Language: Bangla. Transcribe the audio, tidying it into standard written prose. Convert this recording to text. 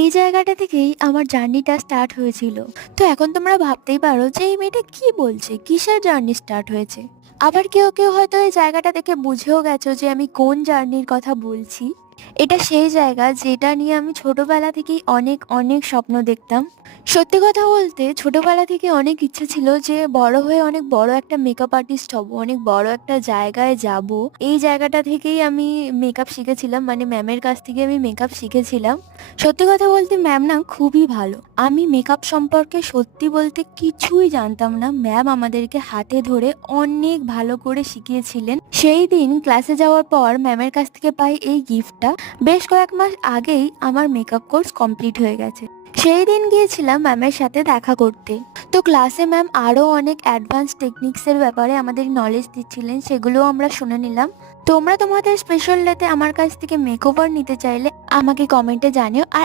এই জায়গাটা থেকেই আমার জার্নিটা স্টার্ট হয়েছিল। তো এখন তোমরা ভাবতেই পারো যে এই মেয়েটা কি বলছে, কিসের জার্নি স্টার্ট হয়েছে। আবার কেউ কেউ হয়তো এই জায়গাটা দেখে বুঝেও গেছো যে আমি কোন জার্নির কথা বলছি। এটা সেই জায়গা যেটা নিয়ে আমি ছোটবেলা থেকেই অনেক অনেক স্বপ্ন দেখতাম। সত্যি কথা বলতে ছোটবেলা থেকে অনেক ইচ্ছে ছিল যে বড় হয়ে অনেক বড় একটা মেকআপ আর্টিস্ট হব, অনেক বড় একটা জায়গায় যাব। এই জায়গাটা থেকেই আমি মেকআপ শিখেছিলাম, মানে ম্যামের কাছ থেকে আমি মেকআপ শিখেছিলাম। সত্যি কথা বলতে ম্যাম না খুবই ভালো। আমি মেকআপ সম্পর্কে সত্যি বলতে কিছুই জানতাম না, ম্যাম আমাদেরকে হাতে ধরে অনেক ভালো করে শিখিয়েছিলেন। সেই দিন ক্লাসে যাওয়ার পর ম্যামের কাছ থেকে পাই এই গিফটটা। বেশ কয়েক মাস আগেই আমার মেকআপ কোর্স কমপ্লিট হয়ে গেছে। সেই দিন গিয়েছিলাম ম্যামের সাথে দেখা করতে। তো ক্লাসে ম্যাম আরো অনেক অ্যাডভান্স টেকনিক্সের ব্যাপারে আমাদের নলেজ দিচ্ছিলেন, সেগুলোও আমরা শুনে নিলাম। তোমরা তোমাদের স্পেশাল ডেতে আমার কাছ থেকে মেকওভার নিতে চাইলে আমাকে কমেন্টে জানিও। আর